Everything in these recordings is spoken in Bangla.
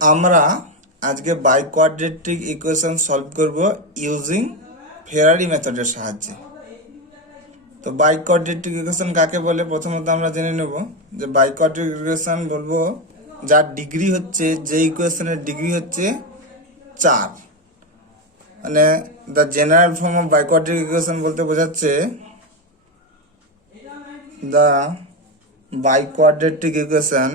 আমরা আজকে বাই কোয়াড্রেটিক ইকুয়েশন সলভ করব ইউজিং ফেরারি মেথডের সাহায্যে। তো বাই কোয়াড্রেটিক ইকুয়েশন কাকে বলে প্রথমত আমরা জেনে নেব যে বাই কোয়াড্রেটিক ইকুয়েশন বলবো যার ডিগ্রি হচ্ছে, যে ইকুয়েশনের ডিগ্রি হচ্ছে 4, মানে the general form of biquadratic equation বলতে বোঝাচ্ছে the biquadratic equation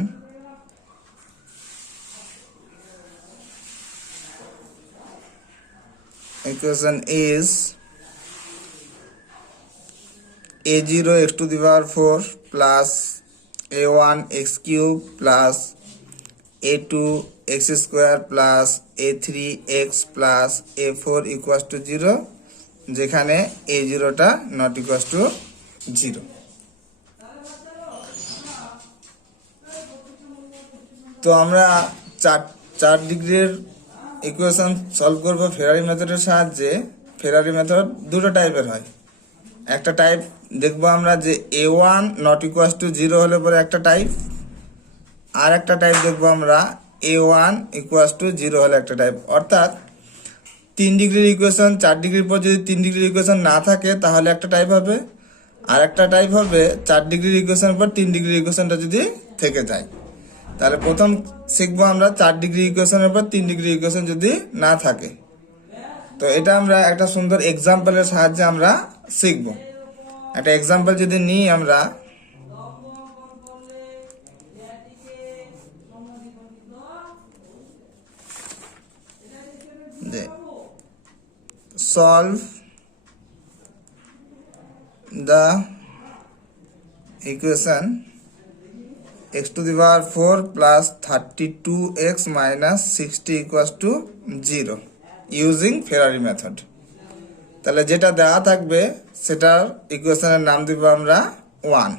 is a0 x to the power 4 plus a1 x cube plus a2 x square plus a3 x plus a4 equals to 0, যেখানে a0 টা not equals to 0। তো আমরা চার ডিগ্রির ইকুয়েশন সলভ করব ফেরারি মেথডের সাহায্যে। ফেরারি মেথড দুটো টাইপের হয়। একটা টাইপ দেখবো আমরা যে a1 নট ইকুয়ালস টু 0 হলে পরে একটা টাইপ, আর একটা টাইপ দেখবো আমরা a1 ইকুয়ালস টু 0 হলে একটা টাইপ। অর্থাৎ 3 ডিগ্রির ইকুয়েশন 4 ডিগ্রির পর যদি 3 ডিগ্রির ইকুয়েশন না থাকে তাহলে একটা টাইপ হবে, আর একটা টাইপ হবে 4 ডিগ্রির ইকুয়েশনের পর 3 ডিগ্রির ইকুয়েশনটা যদি থেকে যায়। তাহলে প্রথম শিখবো আমরা 4 ডিগ্রি ইকুয়েশনের পর 3 ডিগ্রি ইকুয়েশন যদি না থাকে। তো এটা আমরা একটা সুন্দর এক্সাম্পলের সাহায্যে আমরা শিখবো। একটা এক্সাম্পল যদি নিই আমরা, solve the equation x to the power 4 plus 32x minus 60 equals to 0 using Ferrari method। তাহলে যেটা দেওয়া থাকবে সেটার ইকুয়েশনের নাম দিব আমরা 1,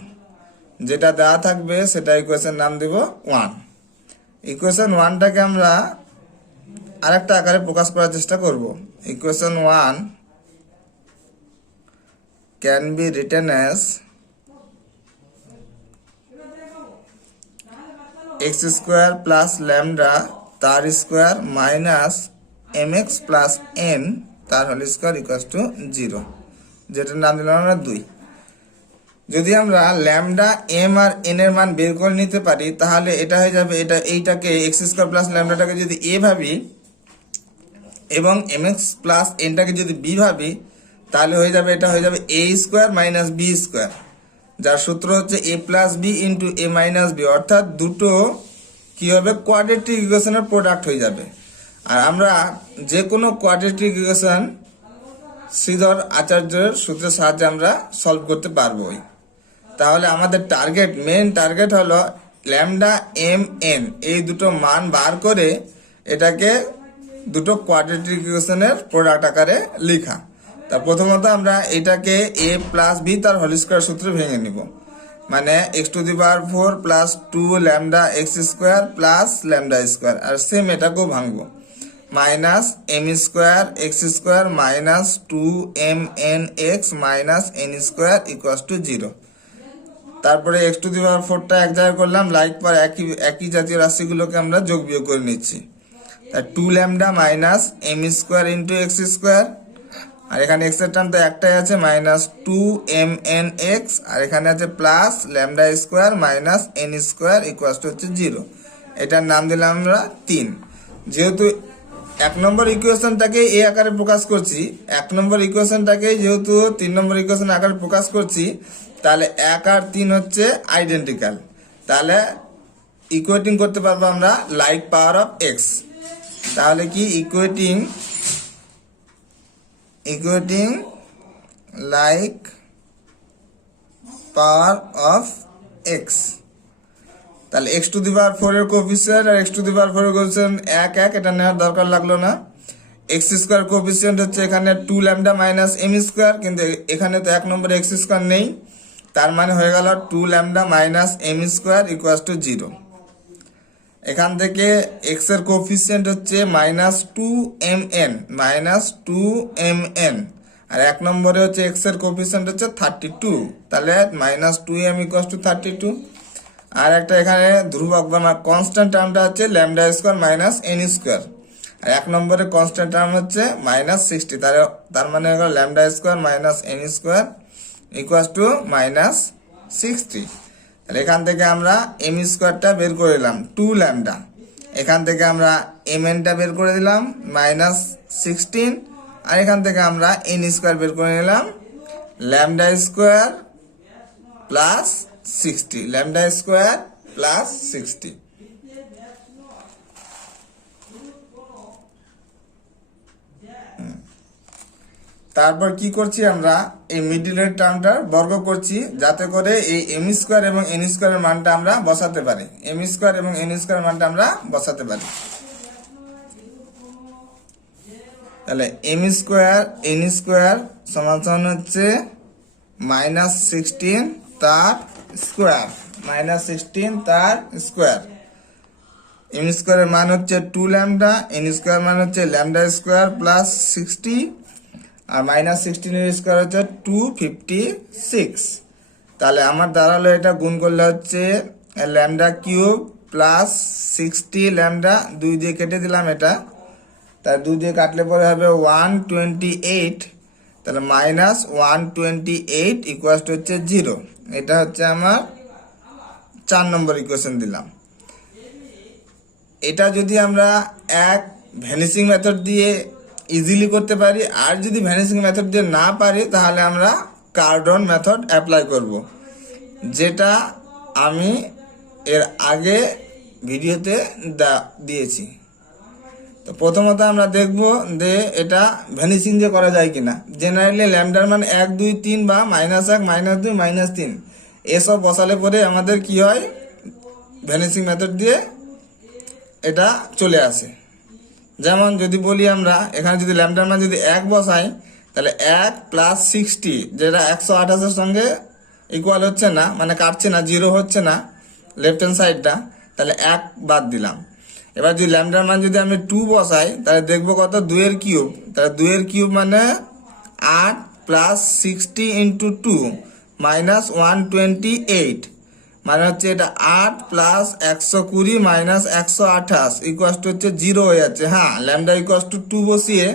যেটা দেওয়া থাকবে সেটা ইকুয়েশনের নাম দিব 1। ইকুয়েশন 1টাকে আমরা আরেকটা আকারে প্রকাশ করার চেষ্টা করব। Equation 1 can be written as x square plus lambda তার square minus mx plus n তার হোল স্কোয়ার ইকুয়ালস টু 0, যেটার নাম দিলাম আমরা 2। যদি আমরা ল্যামডা m আর n এর মান বের করে নিতে পারি তাহলে এটা হয়ে যাবে, এইটাকে x স্কোয়ার প্লাস ল্যামডাটাকে যদি a ভাবি এবং mx প্লাস nটাকে যদি b ভাবি তাহলে হয়ে যাবে, এটা হয়ে যাবে a square minus b square, যার সূত্র হচ্ছে a plus b into a minus b. অর্থাৎ দুটো কি হবে, কোয়াড্রেটিক ইকুয়েশনের প্রোডাক্ট হয়ে যাবে। আর আমরা যে কোনো কোয়াড্রেটিক ইকুয়েশন শ্রীধর আচার্যের সূত্রের সাহায্যে আমরা সলভ করতে পারবো। তাহলে আমাদের মেন টার্গেট হলো ল্যামডা এম এন এই দুটো মান বার করে এটাকে দুটো কোয়াড্রেটিক ইকুয়েশনের প্রোডাক্ট আকারে লেখা। তা প্রথমত আমরা এটাকে a প্লাস বি তার হোল স্কোয়ার সূত্রে ভেঙে নিব, মানে x to the power 4 plus 2 lambda x square plus lambda square, আর সেম এটাকেও ভাঙবো, minus M square x square minus 2 mn x minus n square equals to 0। তারপরে x টু দি পাওয়ার 4টা এক জায়গায় করলাম, লাইক পর একই জাতীয় রাশিগুলোকে আমরা যোগ বিয়োগ করে নিচ্ছি। তাই 2 lambda minus M square into X square, আর এখানে x এর টার্ম তো একটাই আছে মাইনাস 2 mn x, আর এখানে আছে plus lambda square minus n square equals two হচ্ছে 0। এটার নাম দিলাম আমরা 3। যেহেতু 1 নম্বর ইকুয়েশনটাকে এই আকারে প্রকাশ করছি, 1 নম্বর ইকুয়েশনটাকে যেহেতু 3 নম্বর ইকুয়েশন আকারে প্রকাশ করছি, তাহলে 1 আর 3 হচ্ছে আইডেন্টিক্যাল। তাহলে ইকুয়েটিং করতে পারবো আমরা লাইক পাওয়ার অফ x। তাহলে কি equating like power of x। তাহলে x টু দি পাওয়ার 4 এর কোএফিসিয়েন্ট আর x টু দি পাওয়ার 4 এর কোএফিসিয়েন্ট 1 1, এটা নেওয়ার দরকার লাগলো না। x স্কোয়ার কোএফিসিয়েন্ট হচ্ছে এখানে 2 ল্যামডা মাইনাস m স্কোয়ার, কিন্তু এখানে তো 1 নম্বরে x স্কোয়ার নেই, তার মানে হয়ে গেল 2 lambda minus m square equals to 0। এখান থেকে x এর কোএফিসিয়েন্ট হচ্ছে মাইনাস 2mn, আর 1 নম্বরে হচ্ছে x এর কোএফিসিয়েন্ট হচ্ছে 32, তাহলে মাইনাস 2m ইকুয়ালস টু 32। আর একটা এখানে ধ্রুবক বা কনস্ট্যান্ট টার্মটা হচ্ছে lambda square minus N square, আর 1 নম্বরে কনস্ট্যান্ট টার্ম হচ্ছে -60। তার মানে হলো lambda square minus N square equal to -60। তাহলে এখান থেকে আমরা এম স্কোয়ারটা বের করে দিলাম 2 ল্যামডা, এখান থেকে আমরা এম এনটা বের করে দিলাম -16, আর এখান থেকে আমরা এন স্কোয়ার বের করে নিলাম lambda square plus 60, lambda square plus 60। তারপর কি করছি আমরা এই মিডিলের টার্মটার বর্গ করছি, যাতে করে এই এম স্কোয়ার এবং এন স্কোয়ারের মানটা আমরা বসাতে পারি, এম স্কোয়ার এবং এন স্কোয়ারের মানটা আমরা বসাতে পারি। তাহলে এম স্কোয়ার এন স্কোয়ার সমান হচ্ছে -16 তার স্কোয়ার, -16 তার স্কোয়ার। এম স্কোয়ারের মান হচ্ছে 2 ল্যামডা, এন স্কোয়ার মান হচ্ছে ল্যামডা স্কোয়ার প্লাস 60, আর -16 এর স্কোয়ার হচ্ছে 256। তাহলে আমার দাঁড়ালো এটা গুণ করলে হচ্ছে ল্যামডা কিউব প্লাস 60 ল্যামডা, 2 দিয়ে কেটে দিলাম এটা, তার 2 দিয়ে কাটলে পরে হবে 128, তাহলে -128 ইকুয়াল টু হচ্ছে 0। এটা হচ্ছে আমার 4 নম্বর ইকুয়েশন দিলাম। এটা যদি আমরা এক ভ্যানিসিং মেথড দিয়ে ইজিলি করতে পারি, আর যদি ভ্যানিসিং মেথড দিয়ে না পারি তাহলে আমরা কার্ডন মেথড অ্যাপ্লাই করব, যেটা আমি এর আগে ভিডিওতে দিয়েছি। তো প্রথমত আমরা দেখব যে এটা ভ্যানিসিং দিয়ে করা যায় কিনা। জেনারেলি ল্যামডার মান 1 2 3 বা -1 -2 -3 এসব বসালে পরে আমাদের কি হয়, ভ্যানিসিং মেথড দিয়ে এটা চলে আসে। যেমন যদি বলি আমরা এখানে যদি ল্যামডার মান যদি 1 বসাই, তাহলে 1 প্লাস 60 যেটা 128 এর সঙ্গে ইকুয়াল হচ্ছে না, মানে কাটছে না, 0 হচ্ছে না লেফট হ্যান্ড সাইডটা, তাহলে 1 বাদ দিলাম। এবার যদি ল্যামডার মান যদি আমি 2 বসাই, তাহলে দেখবো কত, 2 এর কিউব, তাহলে 2 এর কিউব মানে 8 প্লাস 60 ইন্টু 2 -128, মানে হচ্ছে এটা 8 প্লাস 120 মাইনাস 128 ইকুয়াল টু হচ্ছে 0 হয়ে যাচ্ছে। হ্যাঁ, ল্যামডা ইকুয়াল টু 2 বসিয়ে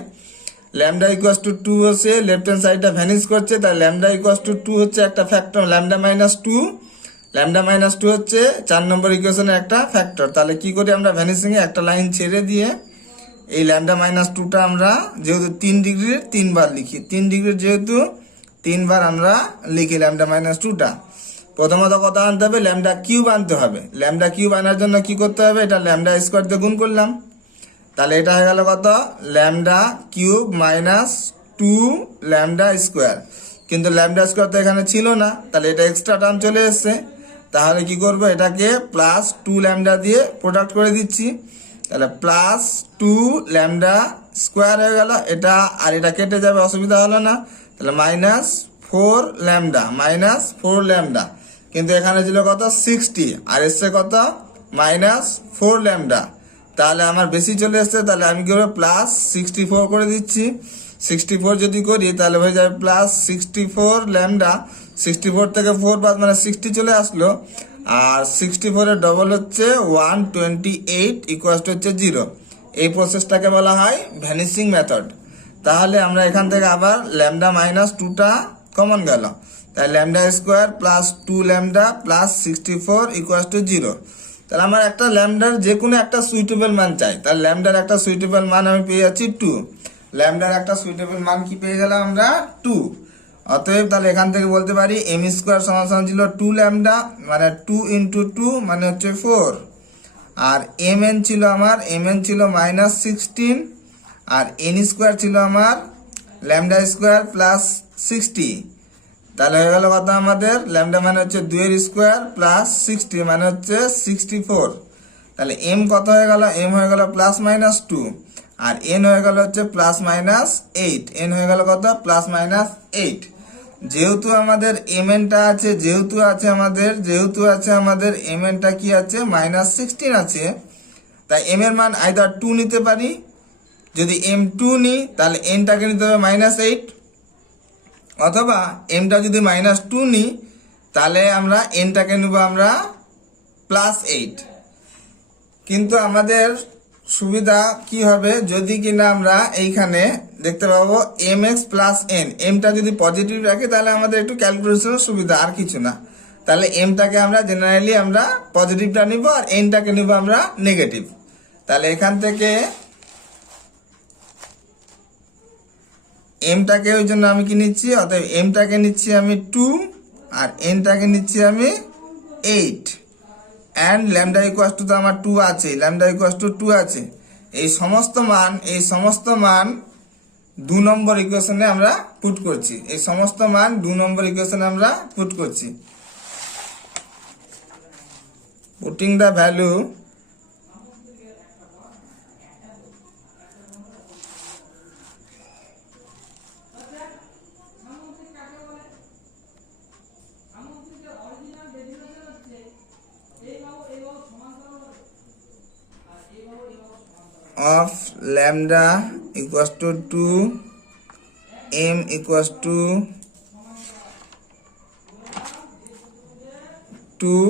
লেফট হ্যান্ড সাইডটা ভ্যানিশ করছে, তাই ল্যামডা ইকুয়াল টু 2 হচ্ছে একটা ফ্যাক্টর, ল্যামডা মাইনাস 2 হচ্ছে 4 নম্বর ইকুয়েশনের একটা ফ্যাক্টর। তাহলে কি করি আমরা, ভ্যানিশিং এ একটা লাইন ছেড়ে দিয়ে এই ল্যামডা -2টা আমরা যেহেতু 3 ডিগ্রির 3 বার লিখি, 3 ডিগ্রির যেহেতু 3 বার আমরা লিখি ল্যামডা -2টা। প্রথমত কথা আনতে হবে, ল্যামডা কিউব আনতে হবে। ল্যামডা কিউব আনার জন্য কি করতে হবে, এটা ল্যামডা স্কোয়ার দিয়ে গুণ করলাম, তাহলে এটা হয়ে গেল কত, ল্যামডা কিউব -2 ল্যামডা স্কোয়ার। কিন্তু ল্যামডা স্কোয়ার তো এখানে ছিল না, তাহলে এটা এক্সট্রা টার্ম চলে এসছে। তাহলে কি করবো, এটাকে +2 ল্যামডা দিয়ে প্রোডাক্ট করে দিচ্ছি, তাহলে +2 ল্যামডা স্কোয়ার হয়ে গেল এটা, আর এটা কেটে যাবে, অসুবিধা হলো না। তাহলে -4 ল্যামডা, কিন্তু এখানে ছিল কত 60, আর এসছে কত -4 ল্যামডা, তাহলে আমার বেশি চলে এসছে। তাহলে আমি কি করবো, +64 করে দিচ্ছি। 64 যদি করি তাহলে হয়ে যাবে +64 ল্যামডা, 64 থেকে 4 বাদ মানে 60 চলে আসলো, আর 64 এর ডবল হচ্ছে 128 ইকুয়াল টু হচ্ছে 0। এই প্রসেসটাকে বলা হয় ভ্যানিশিং মেথড। তাহলে আমরা এখান থেকে আবার ল্যামডা -2টা কমন গেল, তাই lambda square +2 lambda +64 equal to 0। তাহলে আমার একটা ল্যামডার যে কোনো একটা সুইটেবল মান চাই, তাহলে ল্যামডার একটা সুইটেবল মান আমি পেয়ে যাচ্ছি 2। ল্যামডার একটা সুইটেবল মান কি পেয়ে গেলাম আমরা, 2। অতএব তাহলে এখান থেকে বলতে পারি এম স্কোয়ার সমান ছিল 2 ল্যামডা, মানে 2 ইন্টু 2 মানে হচ্ছে 4, আর এম এন ছিল -16, আর এন স্কোয়ার ছিল আমার ল্যামডা স্কোয়ার প্লাস 60। তাহলে হয়ে গেল কথা আমাদের ল্যামডা মানে হচ্ছে 2 এর স্কোয়ার প্লাস 60 মানে হচ্ছে 64। তাহলে এম কত হয়ে গেল, এম হয়ে গেল +-2, আর এন হয়ে গেল হচ্ছে +-8, এন হয়ে গেল কত, +-8। যেহেতু আমাদের এম এনটা আছে, যেহেতু আছে আমাদের এম এনটা কি আছে, -16 আছে, তাই এম এর মান আইদার 2 নিতে পারি, যদি এম 2 নিই তাহলে এনটাকে নিতে হবে -8, অথবা এমটা যদি -2 নিই তাহলে আমরা এনটাকে নেব আমরা +8। কিন্তু আমাদের সুবিধা কি হবে যদি কিনা আমরা এইখানে দেখতে পাবো mx প্লাস n, এমটা যদি পজিটিভ রাখি তাহলে আমাদের একটু ক্যালকুলেশনের সুবিধা, আর কিছু না। তাহলে এমটাকে আমরা জেনারেলি আমরা পজিটিভটা নিব আর এনটাকে নিব আমরা নেগেটিভ। তাহলে এখান থেকে এমটাকে ওই জন্য আমি কি নিচ্ছি, অতএব এমটাকে নিচ্ছি আমি 2 আর এনটাকে নিচ্ছি আমি 8 অ্যান্ড ল্যামডা ইকুয়াস টু তো আমার 2 আছে, ল্যামডা ইকুয়াস টু 2 আছে। এই সমস্ত মান 2 নম্বর ইকুয়েশনে আমরা পুট করছি, এই সমস্ত মান 2 নম্বর ইকুয়েশনে আমরা পুট করছি। Putting the value of lambda equals to 2, m equals to 2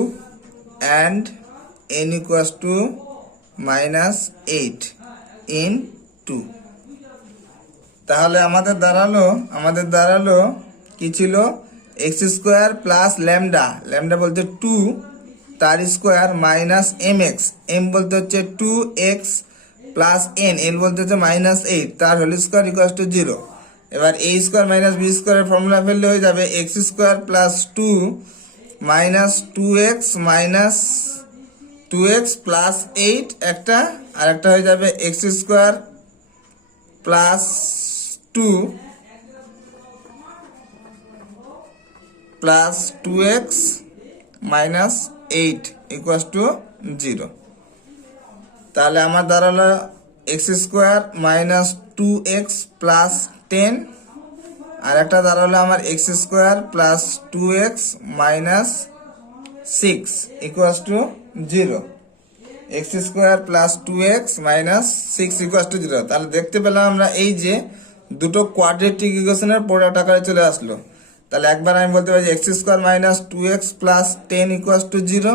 and n equals to -8 in 2। তাহলে আমাদের দাঁড়ালো কি ছিল, x square plus lambda, lambda বলতে 2 তার স্কোয়ার মাইনাস mx, m বলতে হচ্ছে 2x প্লাস n, n বলতে হচ্ছে -8 তার হোল স্কোয়ার ইকুয়াল টু 0। এবার a স্কোয়ার মাইনাস b স্কোয়ারের ফর্মুলা ফেললে হয়ে যাবে x square plus 2 minus 2x plus 8 একটা, আর একটা হয়ে যাবে x square plus 2 plus 2x minus 8 equal to 0। তাহলে আমার দাঁড়ালো x square minus 2x plus 10 আর একটা দাঁড়ালো আমার x square plus 2x minus 6 equal to 0। x square plus 2x minus 6 equal to 0। তাহলে দেখতে পেলাম আমরা এই যে দুটো কোয়াড্রেটিক ইকুয়েশনের প্রোডাক্ট আকারে চলে আসলো। তাহলে একবার আমি বলতে পারি x square minus 2x plus 10 equal to 0,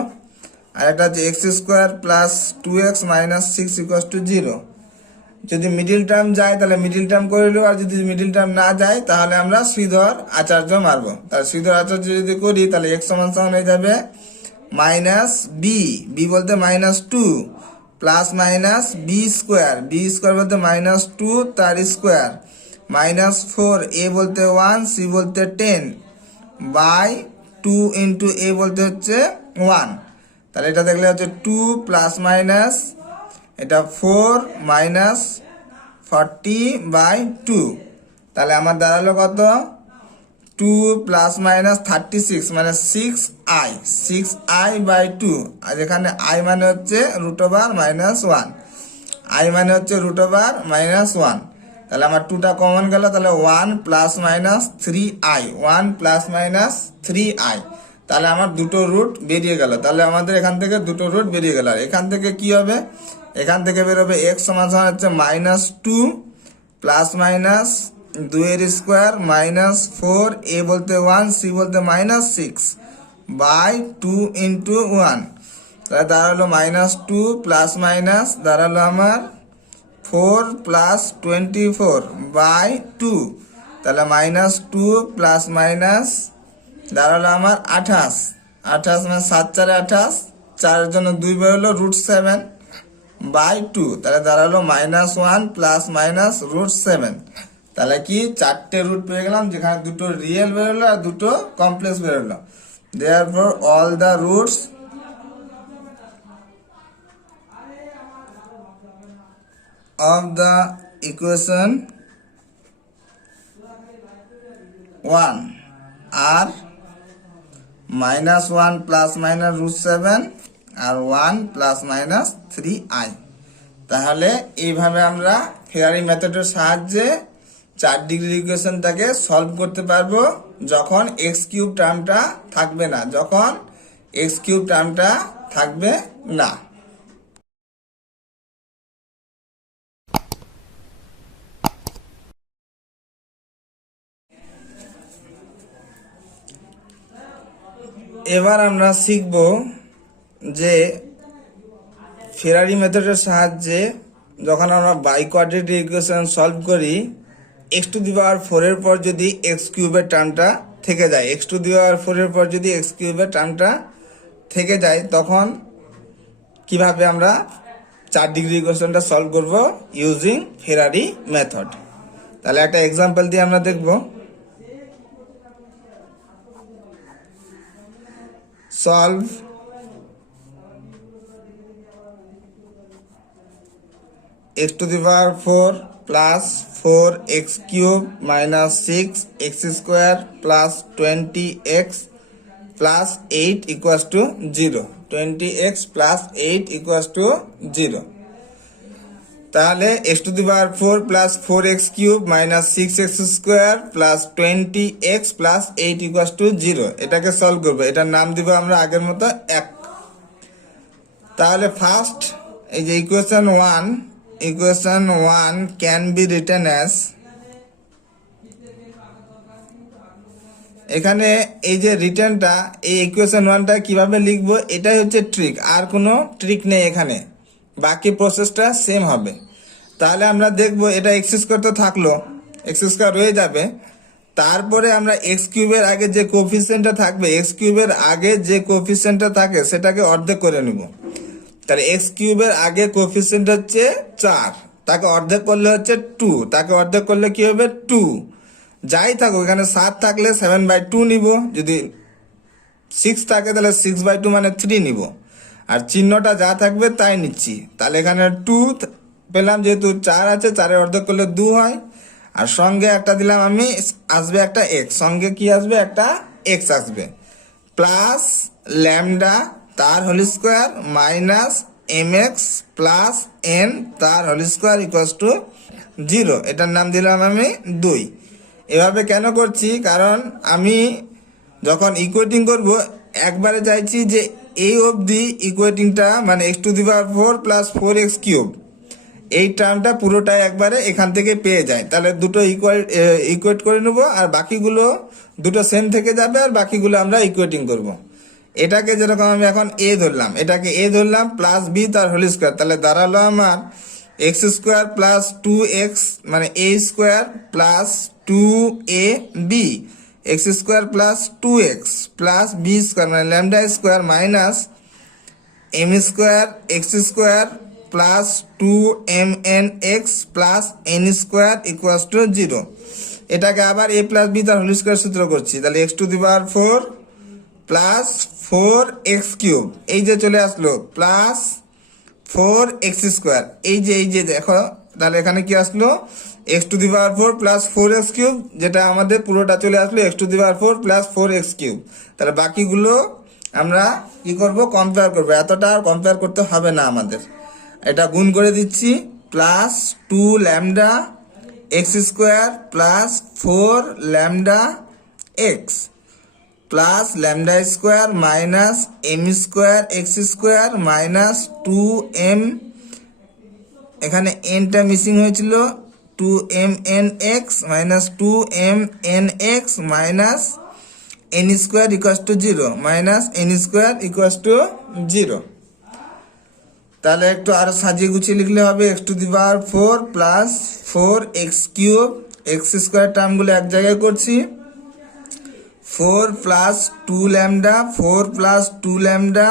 আর একটা হচ্ছে x square plus 2x minus 6 equal to 0। যদি মিডিল টার্ম যায় তাহলে মিডিল টার্ম করে নেব, আর যদি মিডিল টার্ম না যায় তাহলে আমরা শ্রীধর আচার্য মারবো। তাহলে শ্রীধর আচার্য যদি করি তাহলে x সমান সমান হয়ে যাবে মাইনাস বি বলতে -2 প্লাস মাইনাস বি স্কোয়ার বলতে -2 তার স্কোয়ার মাইনাস 4 এ বলতে 1 সি বলতে 10 বাই 2 ইন্টু এ বলতে হচ্ছে 1। তাহলে এটা দেখলে হচ্ছে 2 প্লাস মাইনাস এটা 4 মাইনাস 40/2। তাহলে আমার দাঁড়ালো কত, 2 প্লাস মাইনাস 36 মানে 6i/2। আর এখানে i মানে হচ্ছে √(-1), i মানে হচ্ছে √(-1). তাহলে আমার 2টা কমন গেল, তাহলে 1 plus minus 3i, 1 plus minus 3i। তাহলে আমার দুটো রুট বেরিয়ে গেল। তাহলে আমাদের এখান থেকে দুটো রুট বেরিয়ে গেল। আর এখান থেকে কি হবে, এখান থেকে বেরোবে x সমান সমান হচ্ছে -2 প্লাস মাইনাস 2 এর স্কোয়ার মাইনাস 4 এ বলতে 1 সি বলতে -6 বাই 2 ইন্টু 1। তাহলে দাঁড়ালো -2 প্লাস মাইনাস দাঁড়ালো আমার 4 প্লাস 24 বাই 2। তাহলে -2 প্লাস মাইনাস দাঁড়ালো আমার 28 মানে 7 4 28, 4 এর জন্য 2 বেরোলো √7 বাই 2। তাহলে দাঁড়ালো -1 প্লাস মাইনাস √7। তাহলে কি 4টে রুট পেয়ে গেলাম, যেখানে দুটো রিয়েল বেরোলো আর দুটো কমপ্লেক্স বেরোলো। Therefore all the roots of the equation 1 are -1 plus minus √7 আর 1 প্লাস মাইনাস 3i। তাহলে এইভাবে আমরা ফেরারি মেথডের সাহায্যে 4 ডিগ্রি ইকুয়েশনটাকে সলভ করতে পারবো যখন x³ টার্মটা থাকবে না, না। এবার আমরা শিখব যে ফেরারি মেথডের সাহায্যে যখন আমরা বাই কোয়াড্রেটিক ইকুয়েশন সলভ করি, এক্স টু দি পাওয়ার 4 এর পর যদি এক্স কিউবের টার্মটা থেকে যায়, এক্স টু দি পাওয়ার 4 এর পর যদি এক্স কিউবের টার্মটা থেকে যায়, তখন কিভাবে আমরা 4 ডিগ্রি ইকুয়েশনটা সলভ করব ইউজিং ফেরারি মেথড। তাহলে একটা এক্সাম্পল দিয়ে আমরা দেখব। Solve x to the power 4 plus 4x cube minus 6x square plus 20x plus 8 equals to 0. 20x plus 8 equals to 0. তাহলে x to the power 4 plus 4x cube minus 6x square plus 20x plus 8 equals to 0 এটাকে সলভ করব। এটার নাম দিব আমরা আগের মতো 1। তাহলে ফার্স্ট এই যে equation 1 can be written as, এখানে এই যে রিটার্নটা এই ইকুয়েশন 1টা কিভাবে লিখবো এটাই হচ্ছে ট্রিক, আর কোনো ট্রিক নেই এখানে, বাকি প্রসেসটা সেম হবে। তাহলে আমরা দেখব এটা এক্স স্কোয়ার তো থাকলো, এক্স স্কোয়ার রয়ে যাবে, তারপরে আমরা এক্স কিউবের আগে যে কোফিসিয়েন্টটা থাকবে, এক্স কিউবের আগে যে কোফিসিয়েন্টটা থাকে সেটাকে অর্ধেক করে নিব। তাহলে এক্স কিউবের আগে কোফিসিয়েন্ট হচ্ছে 4, তাকে অর্ধেক করলে হচ্ছে 2, তাকে অর্ধেক করলে কি হবে 2, যাই থাকুক এখানে 7 থাকলে 7/2 নিব, যদি 6 থাকে তাহলে 6/2 মানে 3 নিব, আর চিহ্নটা যা থাকবে তাই নিচ্ছি। তাহলে এখানে 2 পেলাম, যেহেতু 4 আছে 4-এর অর্ধেক করলে 2 হয়, আর সঙ্গে একটা দিলাম আমি, আসবে একটা x, সঙ্গে কি আসবে একটা x আসবে, প্লাস ল্যামডা তার whole square minus mx plus n তার হোল স্কোয়ার ইকুয়ালস টু 0। এটার নাম দিলাম আমি 2। এভাবে কেন করছি, কারণ আমি যখন ইকুয়েটিং করব একবারে চাইছি যে এই অবধি ইকুয়েটিংটা মানে x to the power 4 plus 4x cube এই টার্মটা পুরোটাই একবারে এখান থেকে পেয়ে যায়। তাহলে দুটো ইকুয়েট করে নেব, আর বাকিগুলো দুটো সেম থেকে যাবে, আর বাকিগুলো আমরা ইকুয়েটিং করব। এটাকে যেরকম আমি এখন এ ধরলাম, এটাকে এ ধরলাম প্লাস বি তার হোল স্কোয়ার, তাহলে দাঁড়ালো আমার এক্স স্কোয়ার প্লাস 2x মানে A square plus 2ab, X square plus 2x plus B square মানে lambda square minus M square x square plus 2mnx plus N square equals to 0। এটাকে আবার এ প্লাস বি তার হোল স্কোয়ার সূত্র করছি, তাহলে X to the power 4 plus 4x cube এই যে চলে আসলো প্লাস 4x স্কোয়ার, এই যে দেখো, তাহলে এখানে কি আসলো x to the power 4 plus 4x cube, যেটা আমাদের পুরোটা চলে আসলো x to the power 4 plus 4x cube. তাহলে বাকিগুলো আমরা কি করব, কম্পেয়ার করবো, এতটা আর কম্পেয়ার করতে হবে না আমাদের। এটা গুণ করে দিচ্ছি, plus 2 lambda x square plus 4 lambda X plus lambda square minus M square x square minus 2m, এখানে এনটা মিসিং হয়েছিল, 2mnx minus 2mnx minus N square equals to 0 minus N square equals to 0। তাহলে একটু আরো সাজিয়ে গুছিয়ে লিখলে হবে X to the power 4 plus 4x cube, X square টার্মগুলো এক জায়গায় করছি, 4 প্লাস 2 ল্যামডা 4 প্লাস 2 ল্যামডা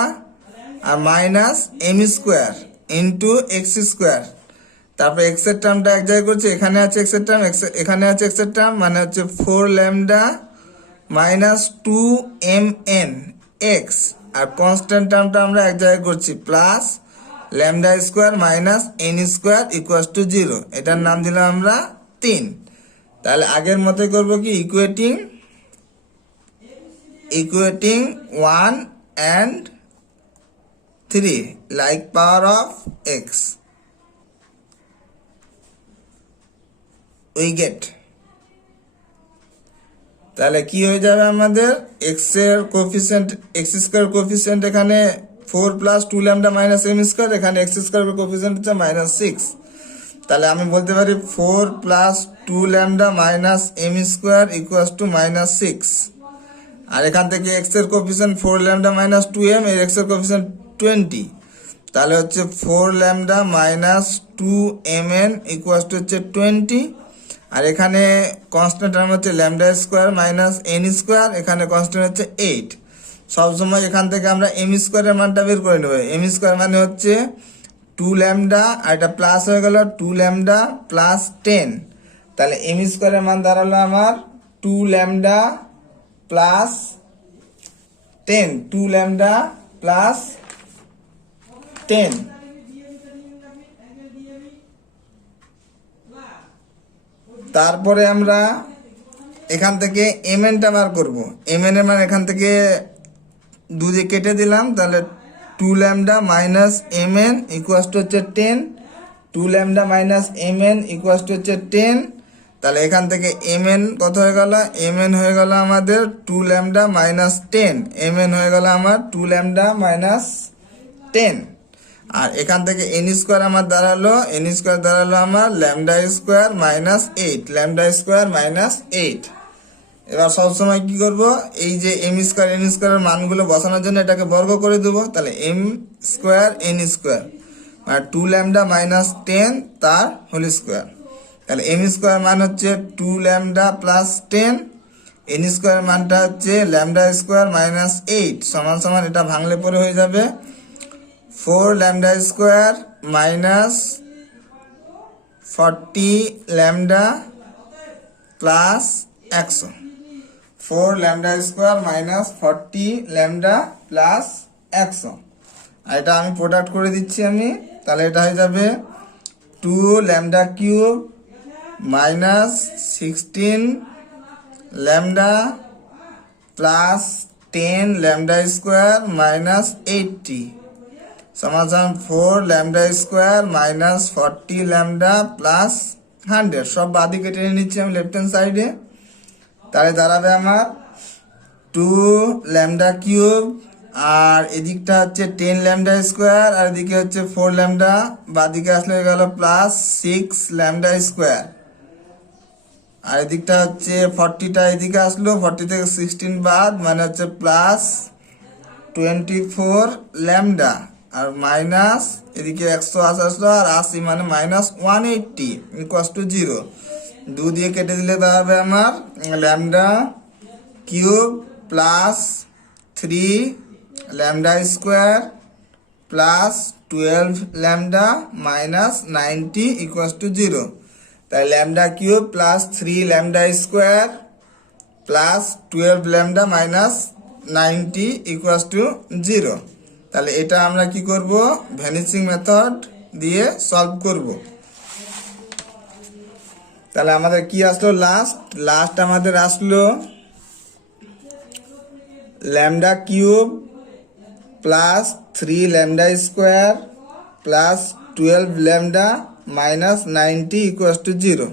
আর minus M square into X square, তারপর এক্স এর টার্মটা এক জায়গায় করছি, এখানে আছে এক্স এর টার্ম, এখানে আছে এক্স এর টার্ম, মানে হচ্ছে 4 ল্যামডা মাইনাস 2mn এক্স, আর কনস্ট্যান্ট টার্মটা আমরা এক জায়গায় করছি plus lambda square minus N square equals to 0। এটার নাম দিলাম আমরা 3। তাহলে আগের মতোই করবো কি, equating 1 and 3 like power of x, we get, তাহলে কি হয়ে যাবে আমাদের x এর কোফিসিয়েন্ট x স্কয়ার কোফিসিয়েন্ট এখানে 4 plus 2 lambda minus m square, এখানে x স্কয়ার কোফিসিয়েন্ট হচ্ছে মাইনাস 6, তাহলে আমি বলতে পারি 4 plus 2 lambda minus m square equals to minus 6, আর এখান থেকে x এর কোফিসিয়েন্ট 4 ল্যামডা মাইনাস 2m, এর x এর কোফিসিয়েন্ট 20, তাহলে হচ্ছে 4 lambda minus 2 mn equals to হচ্ছে 20। আর এখানে কনস্ট্যান্ট টার্ম হচ্ছে lambda square minus N square, এখানে কনস্ট্যান্ট হচ্ছে 8। সবসময় এখান থেকে আমরা এম স্কোয়ারের মানটা বের করে নেব। এম স্কোয়ার মানে হচ্ছে 2 ল্যামডা, আর এটা প্লাস হয়ে গেল 2 ল্যামডা প্লাস 10। তাহলে এম স্কোয়ারের মান দাঁড়ালো আমার 2 ল্যামডা প্লাস 10, 2 ল্যামডা প্লাস 10। তারপরে আমরা এখান থেকে এমএনটা বার করব। এমএন এর মান এখান থেকে 2 দিয়ে কেটে দিলাম, তাহলে 2 lambda minus mn equals to হচ্ছে 10, 2 lambda minus mn equals to হচ্ছে 10। তাহলে এখান থেকে mn কত হয়ে গেল? mn হয়ে গেল আমাদের 2 ল্যামডা মাইনাস 10, mn হয়ে গেল আমার 2 ল্যামডা মাইনাস 10। আর এখান থেকে এন স্কোয়ার আমার দাঁড়ালো, এন স্কোয়ার দাঁড়ালো আমার lambda square minus 8, lambda square minus 8। এবার সবসময় কি করব, এই যে এম স্কোয়ার এন স্কোয়ারের মানগুলো বসানোর জন্য এটাকে বর্গ করে দেবো। তাহলে এম স্কোয়ার এন স্কোয়ার মানে 2 ল্যামডা মাইনাস 10 তার হোল স্কোয়ার। তাহলে এম স্কোয়ার মান হচ্ছে 2 ল্যামডা প্লাস 10, এন স্কোয়ার মানটা হচ্ছে ল্যামডা স্কোয়ার মাইনাস 8 সমান সমান এটা ভাঙলে পরে হয়ে যাবে 4 lambda square minus 40 lambda plus 100, 4 lambda square minus 40 lambda plus 100। আর এটা আমি প্রোডাক্ট করে দিচ্ছি আমি, তাহলে এটা হয়ে যাবে 2 lambda cube minus 16 lambda plus 10 lambda square minus 80 সমান 4 lambda square minus 40 lambda plus 100। সব বাদি কেটে নিচ্ছি আমি লেফট হ্যান্ড সাইডে। তাহলে দাঁড়াবে আমার 2 ল্যামডা কিউব, আর এদিকটা হচ্ছে 10 ল্যামডা স্কোয়ার, আর এদিকে হচ্ছে 4 ল্যামডা, বাদিকে আসলে হয়ে গেল প্লাস 6 ল্যামডা স্কোয়ার। আর এদিকটা হচ্ছে 40টা এদিকে আসলো, 40 থেকে 16 বাদ মানে হচ্ছে প্লাস 24 ল্যামডা, আর মাইনাস এদিকে 100 আসলো, আর 80 মানে মাইনাস 180 ইকুয়ালস টু 0। 2 দিয়ে কেটে দিলে দাঁড়াবে আমার lambda cube plus 3 lambda square plus 12 lambda minus 90 equals to 0। তাই lambda cube plus 3 lambda square plus 12 lambda minus 90 equals to 0। তাহলে এটা আমরা কি করব, ভ্যানিশিং মেথড দিয়ে সলভ করব। তাহলে আমাদের কি আসলো, লাস্ট আমাদের আসলো lambda cube plus 3 lambda square plus 12 lambda minus 90 equals to 0।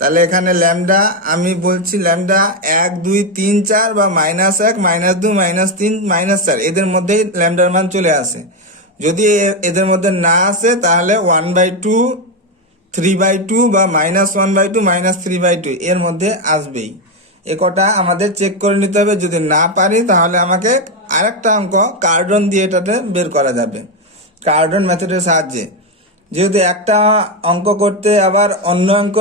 তাহলে এখানে ল্যামডা আমি বলছি ল্যামডা 1 2 3 4 বা -1 -2 -3 -4 এদের মধ্যেই ল্যামডার মান চলে আসে। যদি এদের মধ্যে না আসে তাহলে 1/2 3/2 বা -1/2 -3/2 এর মধ্যে আসবেই। এ কটা আমাদের চেক করে নিতে হবে। যদি না পারি তাহলে আমাকে আরেকটা অঙ্ক কার্ডন দিয়ে এটাতে বের করা যাবে, কার্ডন মেথডের সাহায্যে। যেহেতু একটা অঙ্ক করতে আবার অন্য অঙ্ক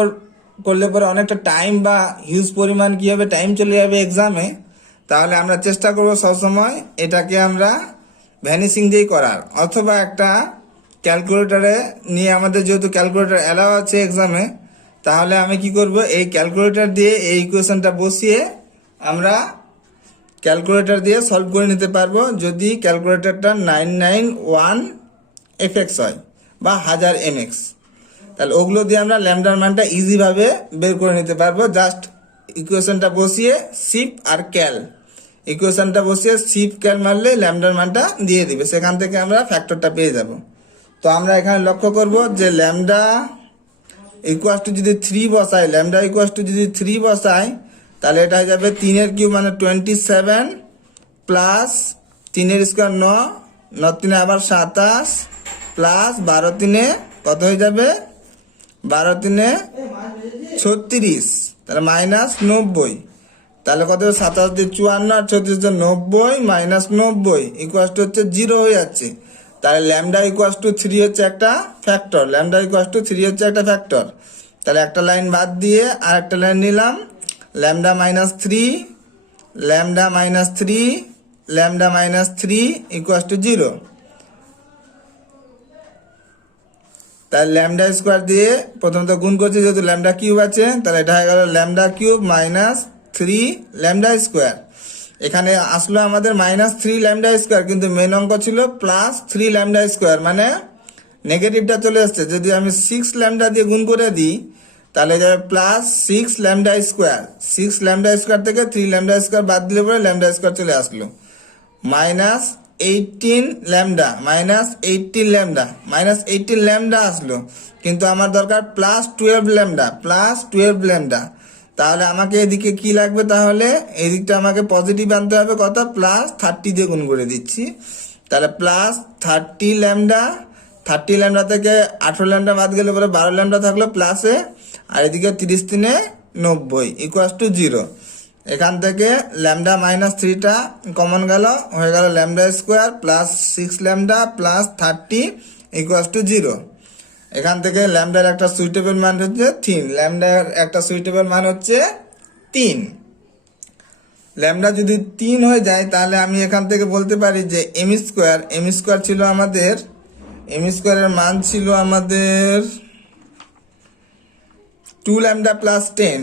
করলে পরে অনেকটা টাইম বা হিউজ পরিমাণ কি হবে, টাইম চলে যাবে এক্সামে, তাহলে আমরা চেষ্টা করব সবসময় এটাকে আমরা ভ্যানিশিং দিয়েই করার, অথবা একটা ক্যালকুলেটরে নিয়ে, আমাদের যেহেতু ক্যালকুলেটর অ্যালাউ আছে এক্সামে, তাহলে আমি কি করব, এই ক্যালকুলেটর দিয়ে এই ইকুয়েশনটা বসিয়ে আমরা ক্যালকুলেটর দিয়ে সলভ করে নিতে পারবো, যদি ক্যালকুলেটরটা 991 FX হয় বা 1000 MX। তাহলে ওগুলো দিয়ে আমরা ল্যামডার মানটা ইজিভাবে বের করে নিতে পারবো। জাস্ট ইকুয়েশনটা বসিয়ে শিফট আর ক্যাল, ইকুয়েশনটা বসিয়ে শিফট ক্যাল মারলে ল্যামডার মানটা দিয়ে দিবে, সেখান থেকে আমরা ফ্যাক্টরটা পেয়ে যাব। তো আমরা এখানে লক্ষ্য করব যে ল্যামডা ইকুয়াস টু যদি 3 বসাই, ল্যামডা ইকুয়াস টু যদি 3 বসাই, তাহলে এটা হয়ে যাবে 3 এর কিউব মানে 27 প্লাস 3 এর স্কোয়ার 9, 9 3 আবার 27 প্লাস 12 3 কত হয়ে যাবে, 12 3 36, তাহলে -90। তাহলে কত 27 দিয়ে 54 আর 36 দিয়ে 90 মাইনাস 90 ইকুয়াস টু হচ্ছে 0 হয়ে যাচ্ছে। তাহলে ল্যামডা ইকুয়াস টু 3 হচ্ছে একটা ফ্যাক্টর, ল্যামডা ইকুয়াস টু 3 হচ্ছে একটা ফ্যাক্টর। তাহলে একটা লাইন বাদ দিয়ে আর একটা লাইন নিলাম, lambda minus 3 lambda minus 3 lambda minus 3 equals to 0। তাহলে ল্যামডা স্কোয়ার দিয়ে প্রথমত গুণ করছি, যেহেতু ল্যামডা কিউব আছে, তাহলে এটা হয়ে গেল lambda cube minus 3 lambda square. এখানে আসলো আমাদের মাইনাস 3 ল্যামডা স্কোয়ার, কিন্তু মেন অঙ্ক ছিল প্লাস 3 ল্যামডা স্কোয়ার, মানে নেগেটিভটা চলে এসছে। যদি আমি 6 ল্যামডা দিয়ে গুণ করে দিই তাহলে যাবে plus 6 lambda square. 6 lambda square থেকে 3 ল্যামডা স্কোয়ার বাদ দিলে পরে ল্যামডা স্কোয়ার চলে আসলো, minus 18 lambda minus 18 lambda minus 18 lambda আসলো, কিন্তু আমার দরকার প্লাস 12 ল্যামডা প্লাস 12 ল্যামডা। তাহলে আমাকে এদিকে কি লাগবে, তাহলে এদিকটা আমাকে পজিটিভ আনতে হবে, কত প্লাস 30 দিয়ে গুণ করে দিচ্ছি। তাহলে প্লাস 30 ল্যামডা, 30 ল্যামডা থেকে 18 ল্যামডা বাদ গেলে পরে 12 ল্যামডা থাকলো প্লাসে, আর এদিকে 30 3 90 ইকুয়াস টু 0। এখান থেকে ল্যামডা মাইনাস 3টা কমন গেল, হয়ে গেল lambda square plus 6 lambda plus 30 equals to 0। এখান থেকে ল্যামডার একটা সুইটেবল মান হচ্ছে 3, ল্যামডার একটা সুইটেবল মান হচ্ছে 3। ল্যামডা যদি 3 হয়ে যায় তাহলে আমি এখান থেকে বলতে পারি যে এম স্কোয়ার ছিল আমাদের, এম স্কোয়ারের মান ছিল আমাদের 2 ল্যামডা প্লাস 10,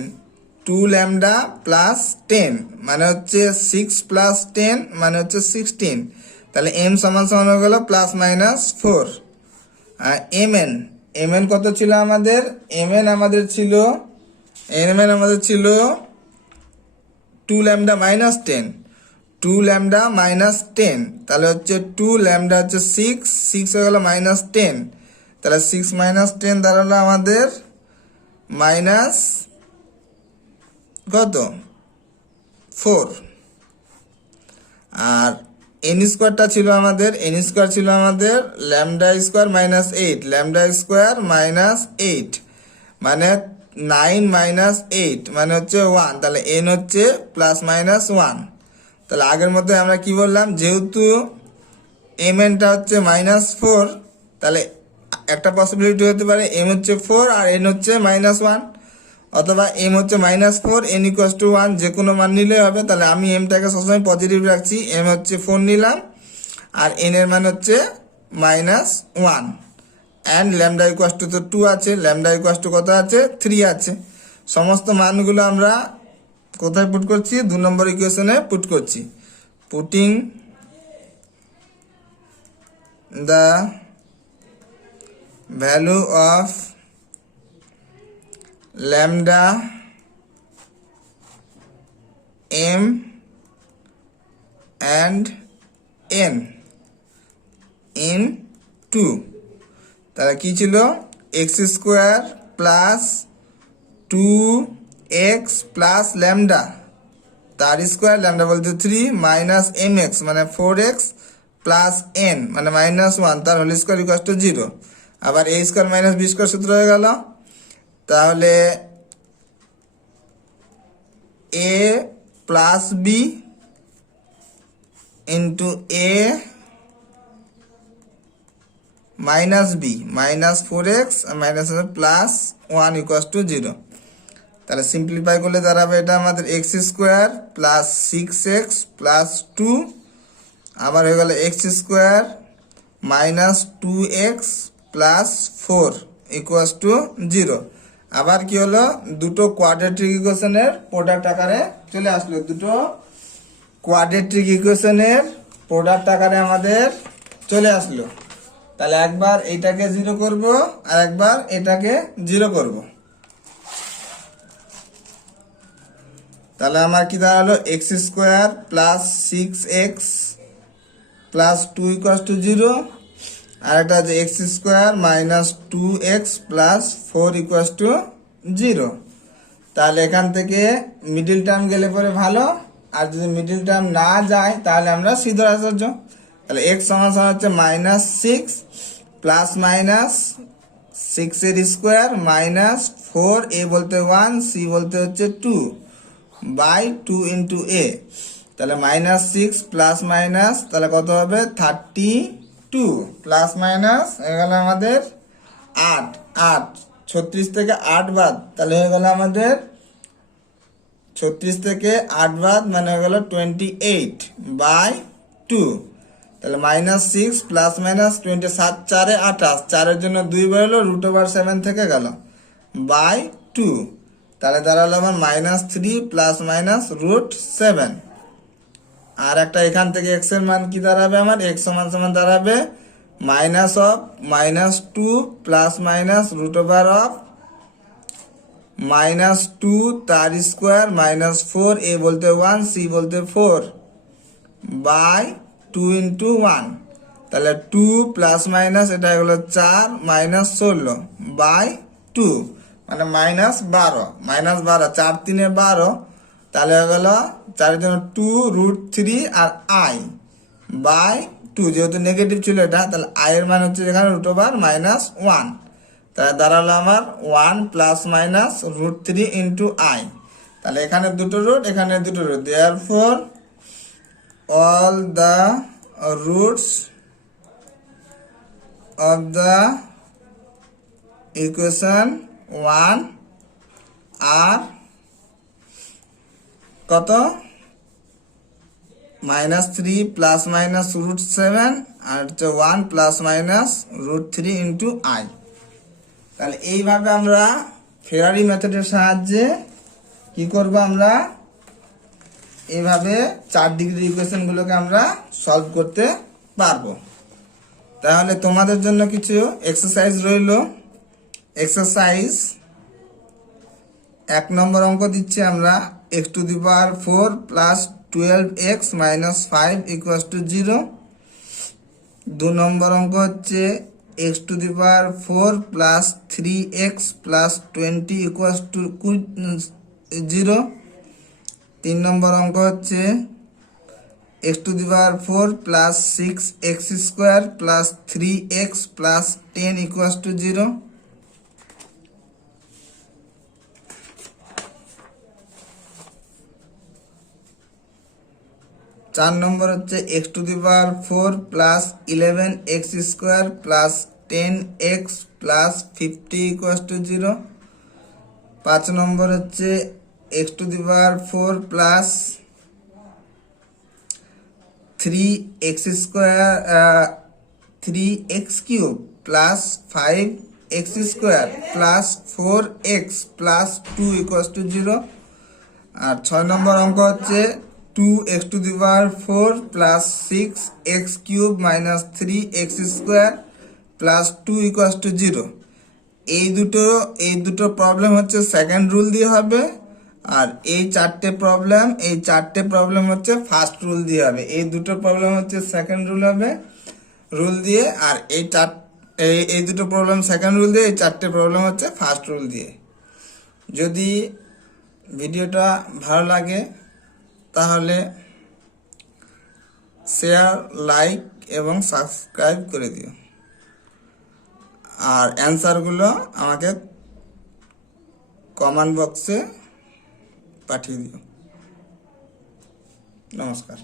2 ল্যামডা প্লাস 10 মানে হচ্ছে 6 প্লাস 10 মানে হচ্ছে 16। তাহলে এম সমান সমান হয়ে গেল প্লাস মাইনাস 4। আর এম এন কত ছিল আমাদের, এম এন আমাদের ছিল 2 ল্যামডা মাইনাস 10, 2 ল্যামডা মাইনাস 10, তাহলে হচ্ছে 2 ল্যামডা হচ্ছে 6 হয়ে গেল মাইনাস 10। তাহলে 6 মাইনাস 10 দাঁড়ালো আমাদের মাইনাস কত 4। আর এন স্কোয়ারটা ছিল আমাদের, lambda square minus 8, lambda square minus 8 মানে 9 মাইনাস 8 মানে হচ্ছে 1। তাহলে এন হচ্ছে প্লাস মাইনাস 1। তাহলে আগের মতো আমরা কি বললাম, যেহেতু এম এনটা হচ্ছে মাইনাস 4, তাহলে একটা পসিবিলিটি হতে পারে এম হচ্ছে 4 আর এন হচ্ছে মাইনাস 1, অথবা এম হচ্ছে মাইনাস 4 এন ইকুয়াস টু 1, যে কোনো মান নিলেই হবে। তাহলে আমি এমটাকে সবসময় পজিটিভ রাখছি, এম হচ্ছে 4 নিলাম আর এন এর মান হচ্ছে minus 1। And lambda equals to তো 2 আছে, ল্যামডা ইকুয়াস টু কত আছে 3 আছে। সমস্ত মানগুলো আমরা কোথায় পুট করছি, 2 নম্বর ইকুয়েশনে পুট করছি। Putting the value of lambda m and n in 2, তাহলে কি ছিল x square plus 2x plus lambda তার স্কোয়ার, ল্যামডা বলতে 3 মাইনাস এম এক্স মানে 4x প্লাস n মানে মাইনাস 1 তার হোল স্কোয়ার ইকুয়াল টু 0। আবার a square minus b square সূত্র হয়ে গেল। তাহলে a plus b into a minus b minus 4x minus plus 1 equal to 0। তাহলে সিম্পলিফাই করলে দাঁড়াবে এটা আমাদের x square plus 6x plus 2, আবার হয়ে গেল x square minus 2x plus 4 equal to 0। আবার কি হলো, দুটো কোয়াড্রেটিক ইকুয়েশনের প্রোডাক্ট আকারে চলে আসলো, দুটো কোয়াড্রেটিক ইকুয়েশনের প্রোডাক্ট আকারে আমাদের চলে আসলো। তাহলে একবার এইটাকে 0 করব আর একবার এটাকে 0 করব। তাহলে আমার কি দাঁড়ালো x square plus 6x plus 2 equal to 0, আর একটা হচ্ছে x square minus 2x plus 4 equal to 0। তাহলে এখান থেকে মিডিল টার্ম গেলে পরে ভালো, আর যদি মিডিল টার্ম না যায় তাহলে আমরা সিধা আচার্য। তাহলে এক্স সমান সমান হচ্ছে মাইনাস 6 প্লাস মাইনাস 6 এর স্কোয়ার মাইনাস 4, এ বলতে 1 সি বলতে হচ্ছে 2 বাই 2 ইন্টু এ, তাহলে -6 প্লাস মাইনাস তাহলে কত হবে 32 প্লাস মাইনাস হয়ে গেল আমাদের 8 8 36 থেকে 8 বাদ তাহলে হয়ে গেল আমাদের 36 থেকে 8 বাদ মানে হয়ে গেল 28 বাই 2, তাহলে -6 প্লাস মাইনাস 27 4 28, 4 জন্য 2 বেরোলো, √7 থেকে গেল বাই 2, তাহলে দাঁড়ালো আমার -3 প্লাস মাইনাস √7। আর একটা এখান থেকে x এর মান কি দাঁড়াবে আমার, x সমান সমান দাঁড়াবে -2 প্লাস মাইনাস √2 তার স্কোয়ার -4, a বলতে 1 c বলতে 4 বাই 2 ইন্টু 1, তাহলে 2 প্লাস মাইনাস এটা হলো 4 -16 বাই 2 মানে -12 4 3 12, তাহলে হয়ে গেল 4 জন্য 2 √3 আর i বাই 2, যেহেতু নেগেটিভ ছিল এটা তাহলে i এর মান হচ্ছে এখানে √1, তাহলে দাঁড়ালো আমার 1 প্লাস মাইনাস √3 ইন্টু i, তাহলে এখানে দুটো রুট এখানে দুটো root, therefore all the roots of the equation 1 are কত -3 প্লাস মাইনাস √7 আর হচ্ছে 1 প্লাস মাইনাস √3 ইন্টু i। তাহলে এইভাবে আমরা ফেরারি মেথডের সাহায্যে কি করব, আমরা এইভাবে 4 ডিগ্রি ইকুয়েশনগুলোকে আমরা সলভ করতে পারবো। তাহলে তোমাদের জন্য কিছু এক্সারসাইজ রইল। এক্সারসাইজ 1 নম্বর অঙ্ক দিচ্ছি আমরা, x⁴ প্লাস 12x মাইনাস 5 = 0। 2 নম্বর অঙ্ক হচ্ছে x⁴ প্লাস 3x প্লাস 20 = 0। 3 নম্বর অঙ্ক হচ্ছে x⁴ plus 6x² plus 3x plus 10 = 0। 4 নম্বর হচ্ছে x⁴ plus 11x² plus 10x plus 50 = 0। 5 নম্বর হচ্ছে x⁴ plus 3x³ plus 5x² plus 4x plus 2 = 0। আর 6 নম্বর অঙ্ক হচ্ছে 2x⁴ plus 6x³ minus 3x² plus 2 = 0। এই দুটো প্রবলেম হচ্ছে সেকেন্ড রুল দিয়ে হবে, আর এই চারটে প্রবলেম হচ্ছে ফার্স্ট রুল দিয়ে হবে। এই দুটো প্রবলেম হচ্ছে সেকেন্ড রুল হবে রুল দিয়ে, আর এই দুটো প্রবলেম সেকেন্ড রুল দিয়ে, এই চারটে প্রবলেম হচ্ছে ফার্স্ট রুল দিয়ে। যদি ভিডিওটা ভালো লাগে তাহলে শেয়ার, লাইক এবং সাবস্ক্রাইব করে দিও, আর অ্যান্সারগুলো আমাকে কমেন্ট বক্সে পাঠিয়ে দিও। নমস্কার।